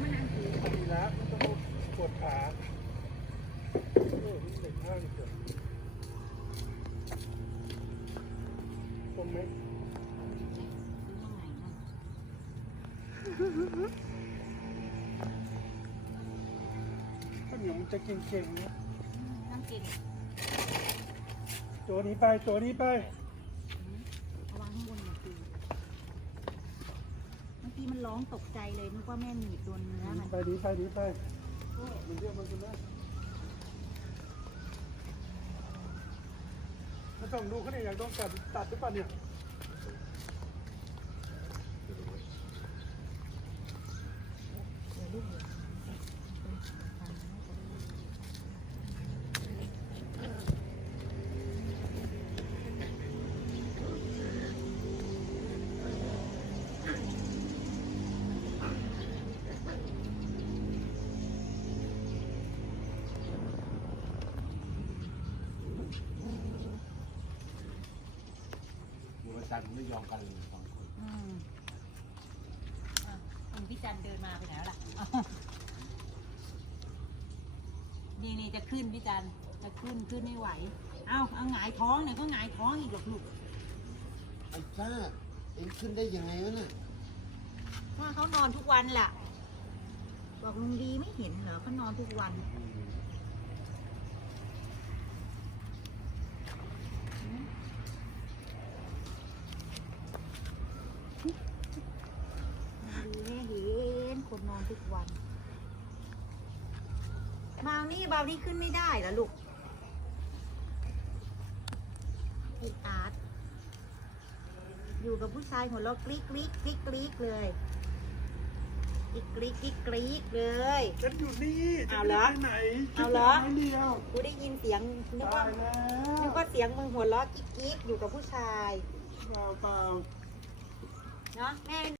มานั่งถือ ดีแล้วไม่ต้องปวดขามันเด็กข้างเกิดตรงไหมข้าวเหนียวมันจะเก่งๆนะ ต้องกิน ตัวนี้ไปตัวนี้ไป เอาวางข้างบนหน่อยสิเมื่อกี้มันร้องตกใจเลยนึกว่าแม่หนีบโดนเนื้อมัน ไปดีไปดีไปมันเรียกมันกันนะไม่ต้องดูเขาเนี่ยอยากต้องตัดหรือเปล่าเนี่ยจันไม่ยอมกันเลยสองคนคุณพี่จันเดินมาไปไหนแล้วล่ะนี่จะขึ้นพี่จันจะขึ้นไม่ไหวเอาหงายท้องเนี่ยก็หงายท้องอีกหรอกลูก ไอ้จ้าเอ็งขึ้นได้ยังไงวะน่ะ ว่าเขานอนทุกวันแหละบอกลุงดีไม่เห็นเหรอเขานอนทุกวันดีแม่เห็นคนนอนทุกวันเบานี่ขึ้นไม่ได้เหรอลูกพี่อาร์ตอยู่กับผู้ชายหัวเราะกรี๊กเลยกรี๊กเลยฉันอยู่นี่ เอาเหรอ ไปไหน เอาเหรอ ไม่เดียว กูได้ยินเสียงนึก ตา ว่าย แล้ว นึกว่าเสียงมึงหัวเราะกรี๊กอยู่กับผู้ชาย เปล่า เนาะแม่